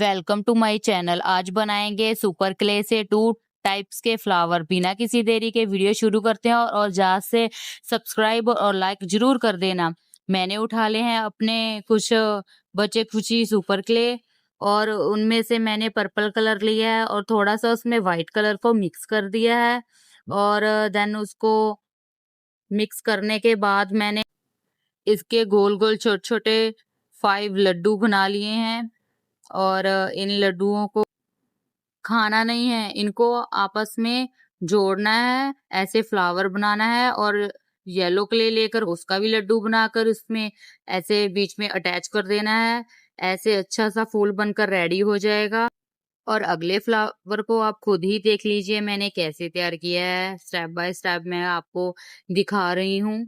Welcome to my channel. आज बनाएंगे super clay से 2 टाइप्स के फ्लावर। बिना किसी देरी के वीडियो शुरू करते हैं और ज़्यादा से सब्सक्राइब और लाइक जरूर कर देना। मैंने उठा ले हैं अपने कुछ बचे खुची सुपर क्ले और उनमें से मैंने पर्पल कलर लिया है और थोड़ा सा उसमें वाइट कलर को मिक्स कर दिया है और देन उसको मिक्स करने के बाद मैंने इसके गोल गोल छोटे छोटे 5 लड्डू बना लिए हैं और इन लड्डुओं को खाना नहीं है, इनको आपस में जोड़ना है, ऐसे फ्लावर बनाना है और येलो क्ले लेकर उसका भी लड्डू बनाकर इसमें ऐसे बीच में अटैच कर देना है। ऐसे अच्छा सा फूल बनकर रेडी हो जाएगा। और अगले फ्लावर को आप खुद ही देख लीजिए मैंने कैसे तैयार किया है। स्टेप बाय स्टेप मैं आपको दिखा रही हूँ।